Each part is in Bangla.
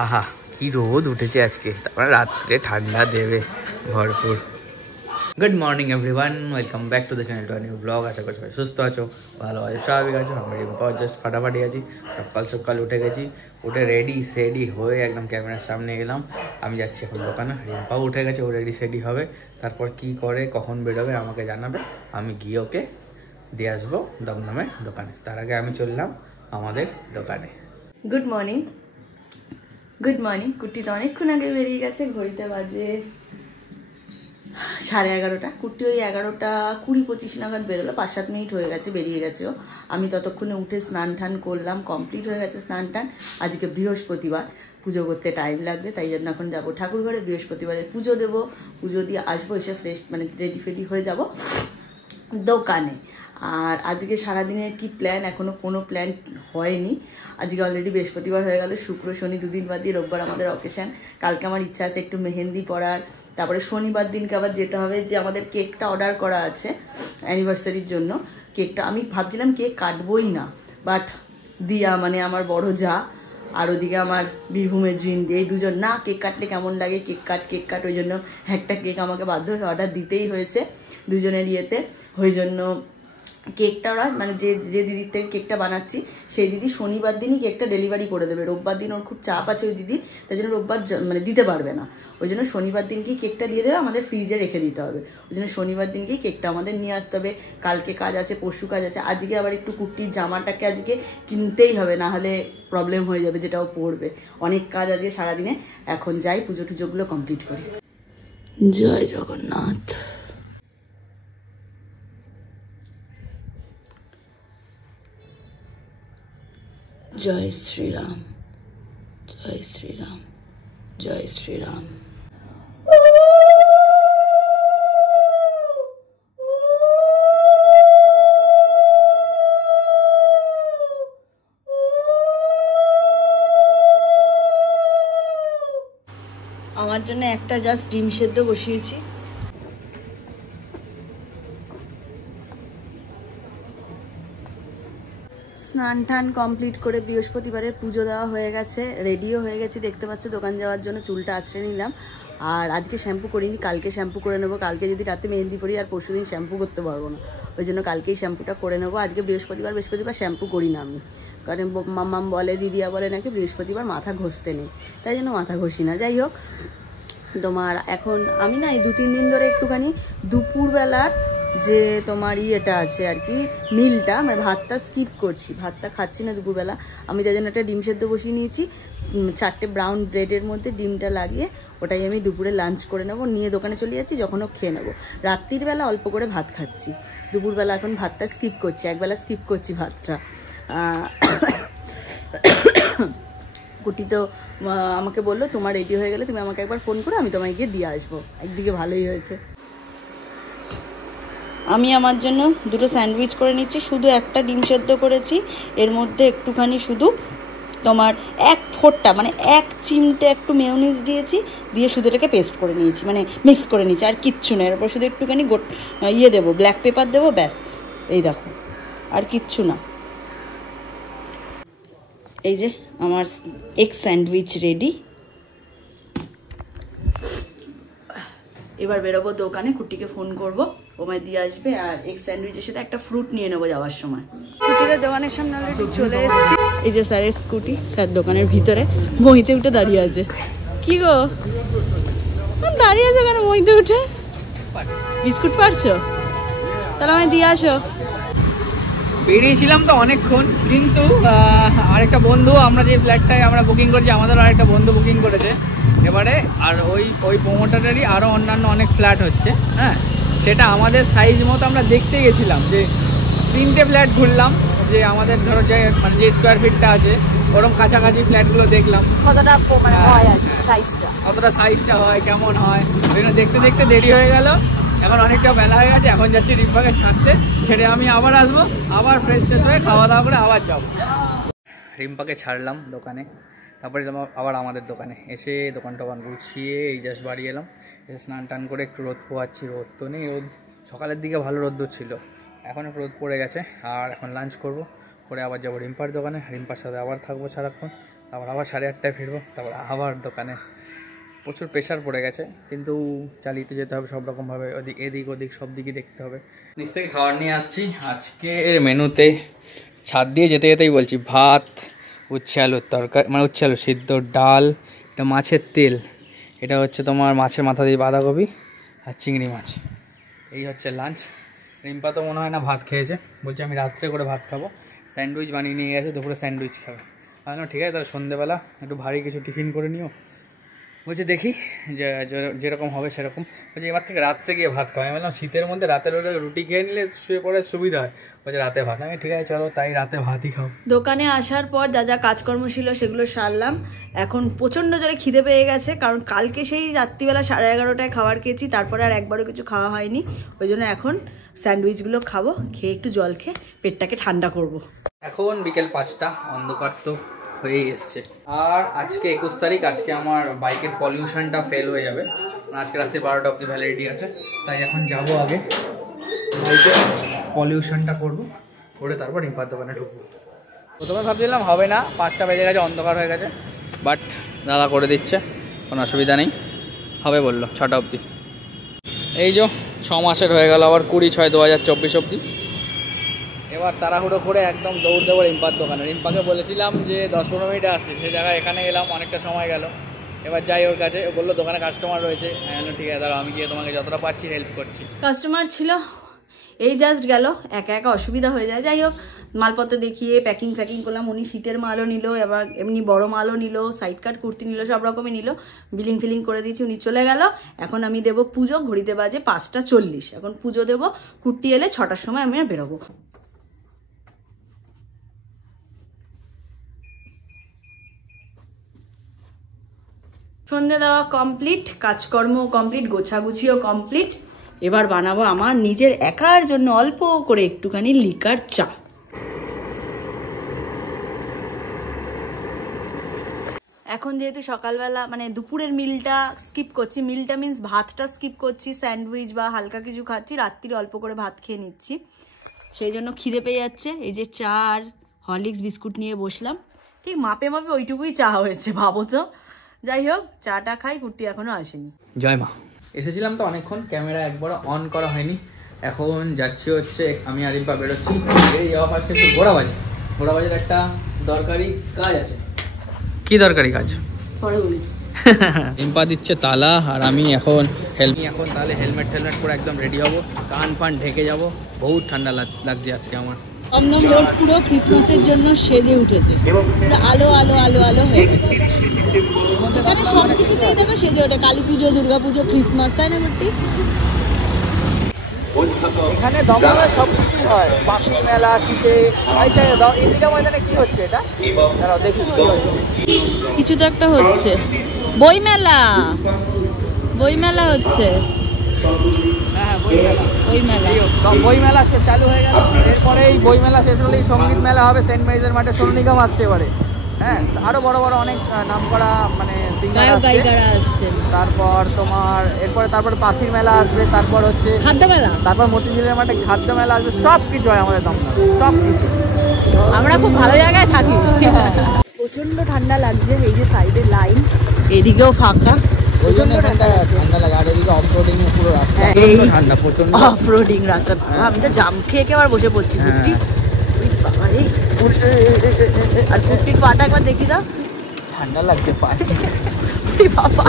আহা কি রোদ উঠেছে আজকে, তারপরে রাত্রে ঠান্ডা দেবে ভরপুর। Good morning everyone, welcome back to the channel to new blog. আশা করি সবাই সুস্থ আছো, ভালো আছো, স্বাভাবিক আছো। আমি জাস্ট ফাটাফাটি আছি। সকাল উঠে গেছি, উঠে রেডি সেডি হয়ে একদম ক্যামেরার সামনে গেলাম। আমি যাচ্ছি এখন দোকানে, রিম্পাও উঠে গেছে, ও রেডি সেডি হবে। তারপর কি করে কখন বেরোবে আমাকে জানাবে, আমি গিয়ে ওকে দিয়ে আসবো দমদমের দোকানে। তার আগে আমি চললাম আমাদের দোকানে। Good morning, good morning. কুট্টি তো অনেকক্ষণ আগে বেরিয়ে গেছে, ঘড়িতে বাজে 11:30। কুট্টি ওই 11:20-25 নাগাদ বেরোলো, 5-7 মিনিট হয়ে গেছে বেরিয়ে গেছে ও। আমি ততক্ষণে উঠে স্নান টান করলাম, কমপ্লিট হয়ে গেছে স্নান টান। আজকে বৃহস্পতিবার, পুজো করতে টাইম লাগবে, তাই জন্য এখন যাবো ঠাকুর ঘরে, বৃহস্পতিবারে পুজো দেবো। পুজো দিয়ে আসবো, এসে ফ্রেশ মানে রেডি ফেডি হয়ে যাব দোকানে। আর আজকে সারাদিনের কি প্ল্যান, এখনও কোনো প্ল্যান হয়নি। আজকে অলরেডি বৃহস্পতিবার হয়ে গেল, শুক্র শনি দুদিন বাদ দিয়ে রোববার আমাদের অকেশান। কালকে আমার ইচ্ছা আছে একটু মেহেন্দি পরার। তারপরে শনিবার দিনকে আবার যেতে হবে, যে আমাদের কেকটা অর্ডার করা আছে অ্যানিভার্সারির জন্য। কেকটা আমি ভাবছিলাম কেক কাটবই না, বাট দিয়া মানে আমার বড় যা, আর ওদিকে আমার বীরভূমের জিন্দি, এই দুজন না কেক কাটলে কেমন লাগে, কেক কাট, ওই জন্য একটা কেক আমাকে বাধ্য হয়ে অর্ডার দিতেই হয়েছে দুজনের ইয়েতে। ওই জন্য কেকটা ওরা মানে যে দিদির থেকে কেকটা বানাচ্ছি সেই দিদি শনিবার দিনই কেকটা ডেলিভারি করে দেবে। রোববার দিন ওর খুব চাপ আছে ওই দিদি, তাই জন্য রোববার মানে দিতে পারবে না। ওই জন্য শনিবার দিনকেই কেকটা দিয়ে দেবে, আমাদের ফ্রিজে রেখে দিতে হবে। ওই জন্য শনিবার দিনকেই কেকটা আমাদের নিয়ে আসতে হবে। কালকে কাজ আছে, পরশু কাজ আছে। আজকে আবার একটু কুর্তির জামাটাকে আজকে কিনতেই হবে, না হলে প্রবলেম হয়ে যাবে, যেটাও পড়বে। অনেক কাজ আজকে সারাদিনে। এখন যাই পুজো টুজোগুলো কমপ্লিট করি। জয় জগন্নাথ। জয় শ্রীরাম, জয় শ্রীরাম, জয় শ্রীরাম। আমার জন্য একটা জাস্ট ডিম সেদ্ধ বসিয়েছি। স্নান টান কমপ্লিট করে বৃহস্পতিবারের পুজো দেওয়া হয়ে গেছে, রেডিও হয়ে গেছি, দেখতে পাচ্ছ দোকান যাওয়ার জন্য। চুলটা আছড়ে নিলাম, আর আজকে শ্যাম্পু করিনি, কালকে শ্যাম্পু করে নেবো। কালকে যদি রাতে মেহেন্দি পরি আর পরশু দিন শ্যাম্পু করতে পারবো না, ওই জন্য কালকেই শ্যাম্পুটা করে নেবো। আজকে বৃহস্পতিবার শ্যাম্পু করি না আমি, কারণ মাম্মাম বলে, দিদিয়া বলে নাকি বৃহস্পতিবার মাথা ঘষতে নেই, তাই জন্য মাথা ঘষি না। যাই হোক, তোমার এখন আমি না এই 2-3 দিন ধরে একটুখানি দুপুরবেলার যে তোমার ইয়েটা আছে আর কি, মিলটা মানে ভাতটা স্কিপ করছি, ভাতটা খাচ্ছি না দুপুরবেলা। আমি তাই জন্য একটা ডিম সেদ্ধ বসিয়ে নিয়েছি, 4টে ব্রাউন ব্রেডের মধ্যে ডিমটা লাগিয়ে ওটাই আমি দুপুরে লাঞ্চ করে নেবো, নিয়ে দোকানে চলে যাচ্ছি, যখনও খেয়ে নেবো। রাত্রির বেলা অল্প করে ভাত খাচ্ছি, দুপুরবেলা এখন ভাতটা স্কিপ করছি, একবেলা স্কিপ করছি ভাতটা। কুটি তো আমাকে বললো তোমার রেডি হয়ে গেলে তুমি আমাকে একবার ফোন করো, আমি তোমায় গিয়ে দিয়ে আসবো। একদিকে ভালোই হয়েছে। আমি আমার জন্য দুটো স্যান্ডউইচ করে নিচ্ছি, শুধু একটা ডিম সেদ্ধ করেছি, এর মধ্যে একটুখানি শুধু তোমার 1 ফোঁটা মানে 1 চিমটে একটু মেয়োনিজ দিয়েছি, দিয়ে শুধু এটাকে পেস্ট করে নিয়েছি, মানে মিক্স করে নিয়েছি, আর কিচ্ছু না। এরপর শুধু একটুখানি ইয়ে দেবো, ব্ল্যাক পেপার দেবো, ব্যাস। এই দেখো, আর কিচ্ছু না। এই যে আমার এগ স্যান্ডউইচ রেডি। এবার বেরোবো দোকানে, কুটিকে ফোন করবো, ওমায় দিয়ে আসবে। আর এগ স্যান্ডউইচের সাথে একটা ফ্রুট নিয়ে নেবো যাওয়ার সময়। কুটিদের দোকানের সামনে অলরেডি চলে এসেছি। এই যে স্যারের স্কুটি, স্যার দোকানের ভিতরে মহিতে উঠে দাঁড়িয়ে আছে। কি গো দাঁড়িয়ে আছে কেন মহিতে উঠে? বিস্কুট পারছো? তাহলে আমায় দিয়ে আসো। বেরিয়েছিলাম তো অনেকক্ষণ, কিন্তু আরেকটা বন্ধু, আমরা যে ফ্ল্যাটটায় আমরা বুকিং করেছি, আমাদের আরেকটা বন্ধু বুকিং করেছে এবারে। আর ওই প্রোমোটারেরই আরও অন্যান্য অনেক ফ্ল্যাট হচ্ছে, হ্যাঁ। সেটা আমাদের সাইজ মতো আমরা দেখতে গেছিলাম, যে 3টে ফ্ল্যাট ঘুরলাম, যে আমাদের ধরো যে মানে যে স্কোয়ার ফিটটা আছে ওরকম কাছাকাছি ফ্ল্যাটগুলো দেখলাম, কতটা মানে হয় আর সাইজটা, কতটা সাইজটা হয়, কেমন হয়। ওই জন্য দেখতে দেখতে দেরি হয়ে গেল। এখন অনেকটা বেলা হয়ে গেছে, এখন যাচ্ছি রিম্পাকে ছাড়তে, ছেড়ে আমি আবার আসবো, আবার ফ্রেশ ট্রেশ হয়ে খাওয়া দাওয়া করে আবার যাবো। রিম্পাকে ছাড়লাম দোকানে, তারপরে আবার আমাদের দোকানে এসে দোকান টোকান গুছিয়ে এই জাস্ট বাড়ি এলাম। এসে স্নান টান করে একটু রোদ পোয়াচ্ছি, রোদ তো নেই, রোদ সকালের দিকে ভালো রোদ্দুর ছিল, এখন একটু রোদ পড়ে গেছে। আর এখন লাঞ্চ করব, করে আবার যাবো রিম্পার দোকানে, রিম্পার সাথে আবার থাকবো সারাক্ষণ, তারপর আবার 8:30টায় ফিরবো, তারপর আবার দোকানে। প্রচুর প্রেশার পড়ে গেছে, কিন্তু চালিয়ে যেতে হবে সব রকমভাবে, এদিক ওদিক সব দিকই দেখতে হবে। নিচ থেকে খাবার নিয়ে আসছি। আজকের মেনুতে ছাদ দিয়ে যেতে যেতেই বলছি, ভাত, উচ্ছে আলুর তরকারি, মানে উচ্ছে আলু সিদ্ধ, ডাল, এটা মাছের তেল, এটা হচ্ছে তোমার মাছের মাথা দিয়ে বাঁধাকপি আর চিংড়ি মাছ। এই হচ্ছে লাঞ্চ। রিম্পা তো মনে হয় না ভাত খেয়েছে, বলছে আমি রাত্রে করে ভাত খাবো। স্যান্ডউইচ বানিয়ে নিয়ে গেছে, দুপুরে স্যান্ডউইচ খাবে। না ঠিক আছে, তাহলে সন্ধ্যেবেলা একটু ভারী কিছু টিফিন করে নিও। বলছে দেখি যেরকম হবে সেরকম। বলছে এবার থেকে রাত্রে গিয়ে ভাত খাওয়া। আমি বললাম শীতের মধ্যে রাতের রুটি খেয়ে নিলে শুয়ে পড়ার সুবিধা হয়। বলছে রাতে ভাত। আমি ঠিক আছে চলো তাই রাতে ভাতই খাও। দোকানে আসার পর যা যা কাজকর্ম ছিল সেগুলো সারলাম। এখন প্রচণ্ড জোরে খিদে পেয়ে গেছে, কারণ কালকে সেই রাত্রিবেলা 11:30টায় খাবার খেয়েছি, তারপরে আর একবারও কিছু খাওয়া হয়নি। ওই জন্য এখন স্যান্ডউইচগুলো খাবো, খেয়ে একটু জল খেয়ে পেটটাকে ঠান্ডা করব। এখন বিকেল 5টা, অন্ধকার তো হয়েই এসছে। আর আজকে 21 তারিখ, আজকে আমার বাইকের পলিউশনটা ফেল হয়ে যাবে। আজকে রাত্রে 12টা অব্দি ভ্যালিডিটি আছে, তাই এখন যাব আগে বাইকে পলিউশনটা করবো, করে তারপর রিম্পার দোকানে ঢুকবো। প্রথমে ভাবছিলাম হবে না, 5টা বেজে গেছে, অন্ধকার হয়ে গেছে, বাট দাদা করে দিচ্ছে, কোনো অসুবিধা নেই, হবে বললো 6টা অবধি। এই যে 6 মাসের হয়ে গেল, আবার 20/6/2024 অবধি। এবার তাড়াহুড়ো করে একদম দৌড় দেবো রিম্পার দোকানে। রিম্পাকে বলেছিলাম যে 10-15 মিনিটে আসছে, সেই জায়গায় এখানে এলাম, অনেকটা সময় গেল। এবার যাই ওর কাছে, বললো দোকানে কাস্টমার রয়েছে। হ্যাঁ ঠিক আছে, দাঁড়াও আমি গিয়ে তোমাকে যতটা পারছি হেল্প করছি। কাস্টমার ছিল, এই জাস্ট গেল, একা একা অসুবিধা হয়ে যায়। যাই হোক, মালপত্র দেখিয়ে প্যাকিং করলাম। উনি শীতের মালও নিল, এবার এমনি বড় মালও নিল, সাইড কাট কুর্তি নিল, সব রকমই নিল। বিলিং করে দিয়েছি, উনি চলে গেল। এখন আমি দেবো পুজো, ঘড়িতে বাজে 5:40। এখন পুজো দেবো, কুর্তি এলে 6টার সময় আমি বেরোবো। সন্ধে দেওয়া কমপ্লিট, কাজকর্ম কমপ্লিট, গোছাগুছিও কমপ্লিট। এবার বানাবো আমার নিজের একার জন্য অল্প করে একটুখানি লিকার চা। এখন যেহেতু সকালবেলা মানে দুপুরের মিলটা স্কিপ করছি, মিলটা মিন্স ভাতটা স্কিপ করছি, স্যান্ডউইচ বা হালকা কিছু খাচ্ছি, রাত্রিরে অল্প করে ভাত খেয়ে নিচ্ছি, সেই জন্য খিদে পেয়ে যাচ্ছে। এই যে চা আর হরলিক্স বিস্কুট নিয়ে বসলাম, ঠিক মাপে মাপে ওইটুকুই চা হয়েছে, ভাবো তো। যাই হোক, চাটা খাই, কুর্তি এখনো আসেনি। জয় মা। এসেছিলাম তো অনেকক্ষণ, ক্যামেরা একবারও অন করা হয়নি। এখন যাচ্ছি হচ্ছে, আমি আর রিম্পা বেরোচ্ছি। এই যাওয়া ফার্স্টে একটু ঘোড়াবাজার একটা দরকারি কাজ আছে। কি দরকারি কাজ পরে বলছি। রিম্পা দিচ্ছে তালা, আর আমি এখন তাহলে হেলমেট পরে একদম রেডি হবো, কান ফান ঢেকে যাবো। বহুত ঠান্ডা লাগছে আজকে আমার। দমদম রোড পুরো ক্রিসমাসের জন্য সেজে উঠেছে, আলো আলো আলো আলো হয়ে গেছে। মানে সবকিছুতেই দেখো সেজে ওঠে, কালী পুজো, দুর্গা পুজো, ক্রিসমাস, তাই না বলতি? এখানে দমদমে সবকিছু হয়, পাখি মেলা, শীতে। ইন্দিরা ময়দানে কি হচ্ছে এটা? দেখি কিছু তো একটা হচ্ছে, বই মেলা হচ্ছে। হ্যাঁ, বই মেলা চালু হয়ে গেল। এরপরে এই বই মেলা শেষ হলেই সঙ্গীত মেলা হবে সেন্ট মেরিজের মাঠে। সোনু নিগম আসছে এবারে। হ্যাঁ, আরো বড় অনেক নাম করা মানে গায়িকারা আসছে। তারপর পাখির মেলা আসবে, তারপর হচ্ছে খাদ্য মেলা, তারপর মতিঝিলের মাঠে খাদ্য মেলা আসবে। সব কিছু হয় আমাদের দমদমে, সব কিছু। আমরা খুব ভালো জায়গায় থাকি। প্রচন্ড ঠান্ডা লাগছে, এই যে সাইডে লাইন, এদিকেও ফাঁকা, ওই জন্য ঠান্ডা লাগে। আর এদিকে অফরোডিং এর পুরো রাস্তা, ঠান্ডা প্রচন্ড অফরোডিং রাস্তা। আমি তো জাম খেয়ে আবার বসে পড়ছি। কুর্তি, আর কুর্তির পাটা একবার দেখি দাও, ঠান্ডা লাগছে পায়ে।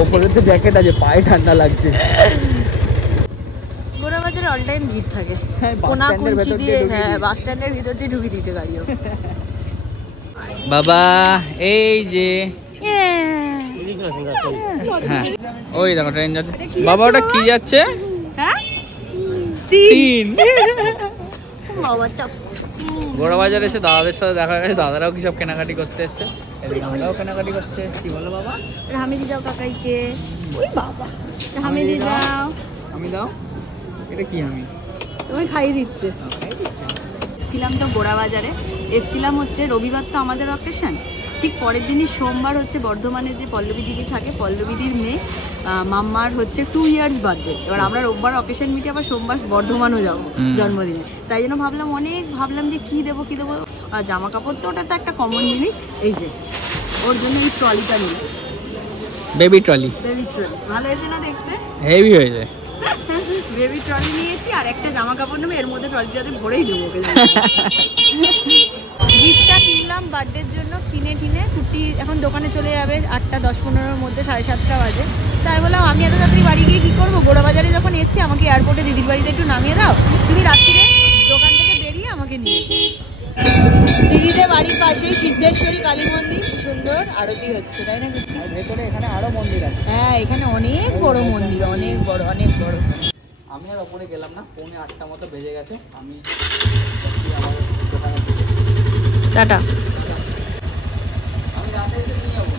ওপরে তো জ্যাকেট আছে, পায়ে ঠান্ডা লাগছে। ঘোড়াবাজারে অল টাইম ভিড় থাকে, কোনা কুঞ্চি দিয়ে। হ্যাঁ, বাস স্ট্যান্ডের ভিতর দিয়ে ঢুকিয়ে দিয়েছে গাড়িও। বাবা এই যে, হ্যাঁ ওই দেখো ট্রেন যাচ্ছে। বাবা ওটা কি যাচ্ছে? হ্যাঁ, তিন। ঘোড়াবাজারে এসে দাদাদের সাথে দেখা গেছে, দাদারাও কি সব কেনাকাটি করতে এসছে, এদিকে আমরাও কেনাকাটি করতে এসছি। বলো বাবা, হামি দাও কাকাইকে। ওই বাবা, হামি দাও। আমি দাও, এটা কি আমি? তুমি খাইয়ে দিচ্ছে। ছিলাম তো ঘোড়াবাজারে, এসছিলাম হচ্ছে রবিবার তো আমাদের অকেশন, ঠিক পরের দিনই সোমবার হচ্ছে বর্ধমানে যে পল্লবী দিদি থাকে, পল্লবীদির মেয়ে মাম্মার হচ্ছে 2 ইয়ার্স বার্থডে। এবার আমরা রোববার অকেশন মিটে আবার সোমবার বর্ধমানও যাবো জন্মদিনে। তাই জন্য ভাবলাম যে কি দেবো। আর জামা কাপড় তো ওটা তো একটা কমন জিনিস। এই যে ওর জন্য এই ট্রলিটা নিল, বেবি ট্রলি। বেবি ট্রলি ভালো হয়েছে না দেখতে? হেভি হয়েছে। বেবি ট্রলি নিয়েছি আর একটা জামা কাপড় নেবো, এর মধ্যে ট্রলিটাতে ভরেই দেবো ওকে। গিফটটা কিনলাম বার্থডের জন্য, কিনে কুটি এখন দোকানে চলে যাবে 8টা 10-15-র মধ্যে, 7:30 বাজে। তাই বললাম আমি এত তাড়াতাড়ি বাড়ি গিয়ে কী করবো, গোড়াবাজারে যখন এসছি আমাকে এয়ারপোর্টে দিদির বাড়িতে একটু নামিয়ে দাও, তুমি রাত্রিরে দোকান থেকে বেরিয়ে আমাকে নিয়ে। দিদিদের বাড়ির পাশেই সিদ্ধেশ্বরী কালী মন্দির, সুন্দর আরতি হচ্ছে, তাই না? ভেতরে এখানে আরো মন্দির আছে। হ্যাঁ, এখানে অনেক বড় মন্দির, অনেক বড় অনেক বড়। আমি আর ওপরে গেলাম না, 8:45 মতো বেজে গেছে। আমি আমার দোকানে টাটা। আমি রাতে এসে নিয়ে যাবো।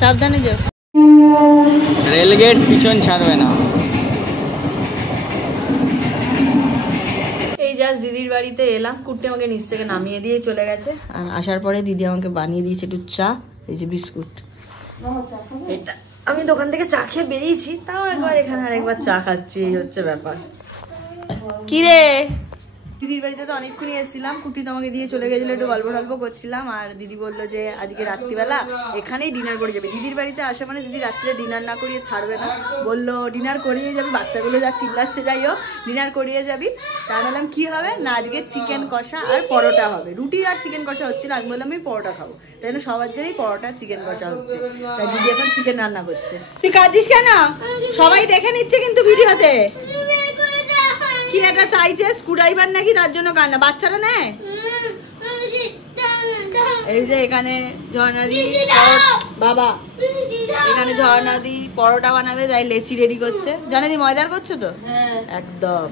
সাবধানে যাও। রেলগেট পিছন ছাড়বে না। এই জাস্ট দিদির বাড়িতে এলাম, কুট্টি আমাকে নিচ থেকে নামিয়ে দিয়ে চলে গেছে। আর আসার পরে দিদি আমাকে বানিয়ে দিয়েছে একটু চা, এই যে বিস্কুট। এটা আমি দোকান থেকে চা খেয়ে বেরিয়েছি, তাও একবার এখানে আরেকবার চা খাচ্ছি, এই হচ্ছে ব্যাপার। কি রে, দিদির বাড়িতে তো অনেকক্ষণই এসেছিলাম, কুটি তো আমাকে দিয়ে চলে গেছিলো, একটু গল্প করছিলাম। আর দিদি বললো যে আজকে রাত্রিবেলা এখানেই ডিনার করে যাবে। দিদির বাড়িতে আসা মানে দিদি রাত্রে ডিনার না করিয়ে ছাড়বে না, বললো ডিনার করিয়ে যাবি, বাচ্চাগুলো যা চিল্লাচ্ছে যাই হোক ডিনার করিয়ে যাবি। তাই বললাম কি হবে না, আজকে চিকেন কষা আর পরোটা হবে, রুটি আর চিকেন কষা হচ্ছিল। আমি বললাম আমি পরোটা খাবো, তাই জন্য সবার জন্যই পরোটা চিকেন কষা হচ্ছে। তাই দিদি এখন চিকেন রান্না করছে। তুই কাঁদিস কেন, সবাই দেখে নিচ্ছে কিন্তু ভিডিওতে। কি একটা চাইছে, স্ক্রুড্রাইভার নাকি, তার জন্য কান্না। বাচ্চারা নেয়। এই যে এখানে ঝর্ণাদি, বাবা এখানে ঝর্ণাদি পরোটা বানাবে, তাই লেচি রেডি করছে। ঝর্ণাদি ময়দার করছো তো? একদম।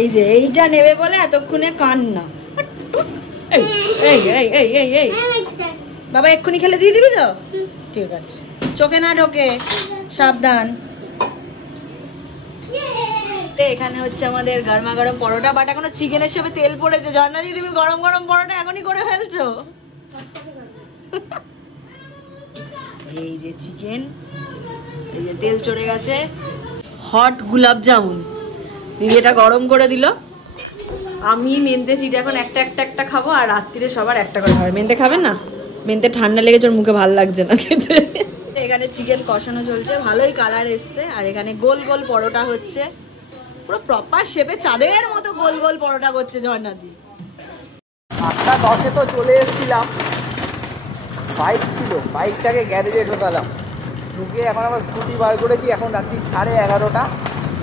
এই যে এইটা নেবে বলে এতক্ষণে কান্না। বাবা এক্ষুনি খেলে দিয়ে দিবি তো? ঠিক আছে, চোখে না ঢোকে, সাবধান। এখানে হচ্ছে আমাদের গরমা গরম পরোটা, বাট এখনো চিকেনের সাথে তেল পড়েছে। ঝর্ণা দি তুমি গরম গরম পরোটা এখনই করে ফেলছো। এই যে চিকেন, এই যে তেল চড়ে গেছে। হট গোলাপ জামুন দিদি এটা গরম করে দিল। আমি মেনতে চিট এখন একটা খাবো, আর রাত্রিরে সবার একটা করে খাবে। মেনতে খাবেন না? মেনতে ঠান্ডা লেগেছে, ওর মুখে ভালো লাগছে না খেতে। এখানে চিকেন কষানো চলছে, ভালোই কালার এসছে। আর এখানে গোল গোল পরোটা হচ্ছে, পুরো প্রপার শেপে চাঁদের মতো গোল গোল পরোটা করছে ঝর্ণাদি। 8:10 তো চলে এসেছিলাম, বাইক ছিল, বাইকটাকে গ্যারেজে ঢোকালাম, ঢুকে এখন আবার স্কুটি বার করেছি। এখন রাত্রি 11:30,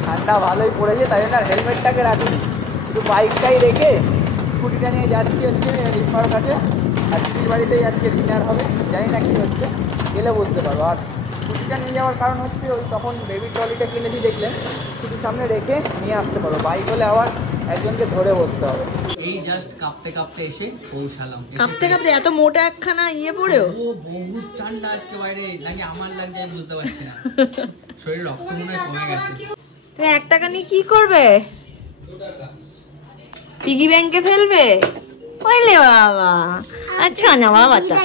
ঠান্ডা ভালোই পড়েছে, তাই জন্য হেলমেটটাকে রাখিনি, শুধু বাইকটাই রেখে স্কুটিটা নিয়ে যাচ্ছি হচ্ছে রিম্পার কাছে। আর দিদির বাড়িতেই আজকে ডিনার হবে, জানি না কি হচ্ছে, গেলে বুঝতে পারবো। আর স্কুটিটা নিয়ে যাওয়ার কারণ হচ্ছে ওই তখন বেবি ট্রলিটা কিনেছি দেখলেন, স্কুটির সামনে রেখে নিয়ে আসতে পারবো, বাইক হলে আবার একজনকে ধরে বসতে হবে। এই জাস্ট কাঁপতে এসে পৌঁছালাম। কাঁপতে এত মোটা একখানা ইয়ে পড়েও, ও বহুত ঠান্ডা আজকে বাইরে, নাকি আমার লাগছে বুঝতে পারছি না, শরীর রক্ত মনে হয় কমে গেছে। তুমি 1 টাকা নিয়ে কি করবে? পিগি ব্যাংকে ফেলবে? ওইলে বাবা, আচ্ছা না বাবাটা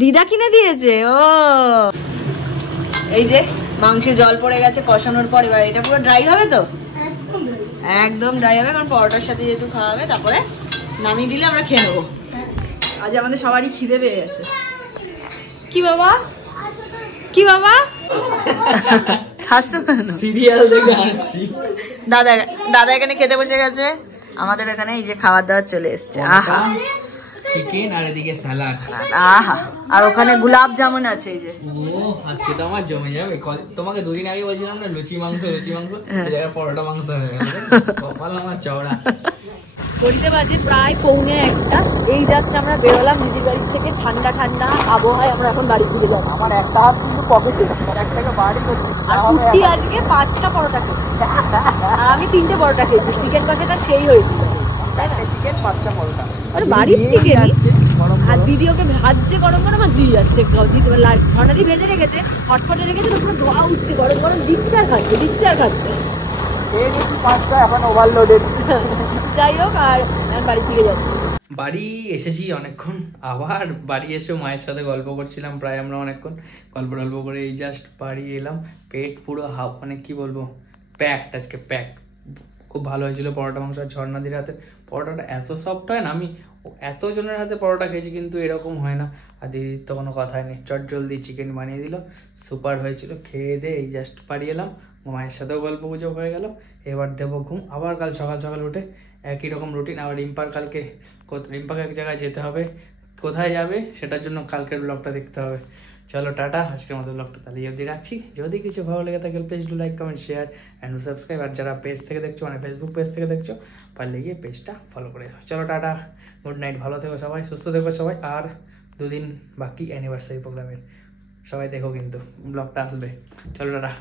দিদা কিনে দিয়েছে। ও এই যে মাংসে জল পড়ে গেছে কষানোর পর, এবার এটা পুরো ড্রাই হবে তো? একদম ড্রাই হবে, কারণ পরোটার সাথে যেহেতু খাওয়া হবে। তারপরে নামিয়ে দিলে আমরা খেয়ে নেবো। আজ আমাদের সবারই খিদে পেয়ে গেছে। কি বাবা, কি বাবা হাসছো কেন? সিরিয়াল দেখে হাসছি। দাদা এখানে খেতে বসে গেছে, আমাদের এখানে এই যে খাবার দাবার চলে এসছে। আহা, চিকেন আর এদিকে স্যালাড, আহা, আর ওখানে গোলাপ জামুন আছে। এই যে ও আজকে তো আমার জমে যাবে। তোমাকে 2 দিন আগে বলছিলাম না লুচি মাংস, পরোটা মাংস হয়ে গেছে, কপাল আমার চওড়া। ঘড়িতে বাজে প্রায় 1:45। এই জাস্ট আমরা বেরোলাম দিদির বাড়ি থেকে, ঠান্ডা ঠান্ডা আবহাওয়ায় আমরা এখন বাড়ি ফিরে যাচ্ছি। আমার একটা হাত কিন্তু পকেটে, একটাকে বাড়ি করছি। আর কুট্টি আজকে 5টা পরোটা খেয়েছে, আর আমি 3টে পরোটা খেয়েছি। চিকেন কষাটা সেই হয়েছিল, তাই না? চিকেন 5টা পরোটা, আরে বাড়ির চিকেনই। আর দিদি ওকে ভাজছে গরম গরম, আর দিয়ে যাচ্ছে। ঝর্ণাদি ভেজে রেখেছে, হটপটে রেখেছে, তো পুরো ধোয়া উঠছে, গরম গরম দিচ্ছে আর খাচ্ছে। এই নিয়েছি 5টা, এখন ওভারলোডেড। যাই হোক, আর বাড়ি ফিরে যাচ্ছি। বাড়ি এসেছি অনেকক্ষণ, আবার বাড়ি এসেও মায়ের সাথে গল্প করছিলাম প্রায় আমরা অনেকক্ষণ, গল্প করে এই জাস্ট বাড়ি এলাম। পেট পুরো মানে কি বলবো, প্যাকড আজকে, প্যাকড। খুব ভালো হয়েছিল পরোটা মাংস, আর ঝর্ণাদির হাতে পরোটাটা এত সফট হয় না, আমি এত জনের হাতে পরোটা খেয়েছি কিন্তু এরকম হয় না। আর দিদির তো কোনো কথাই নেই, চট জলদি চিকেন বানিয়ে দিল, সুপার হয়েছিল। খেয়ে দিয়ে এই জাস্ট বাড়ি এলাম, মায়ের সাথেও গল্প গুজব হয়ে গেল। এবার দেবো ঘুম, আবার কাল সকাল সকাল উঠে একই রকম রুটিন। আবার রিম্পার কালকে রিম্পাকে এক জায়গায় যেতে হবে, কোথায় যাবে সেটার জন্য কালকের ব্লগটা দেখতে হবে। চলো টাটা, আজকের মতো ব্লগটা তাহলে এই অবধি রাখছি। যদি কিছু ভালো লেগে থাকে please do like, comment, share and subscribe. আর যারা পেজ থেকে দেখছো, মানে ফেসবুক পেজ থেকে দেখছো, পারলে গিয়ে পেজটা ফলো করে এসো। চলো টাটা, গুড নাইট, ভালো থেকো সবাই, সুস্থ থেকো সবাই। আর 2 দিন বাকি অ্যানিভার্সারি প্রোগ্রামের, সবাই দেখো কিন্তু ব্লগটা আসবে। চলো টাটা।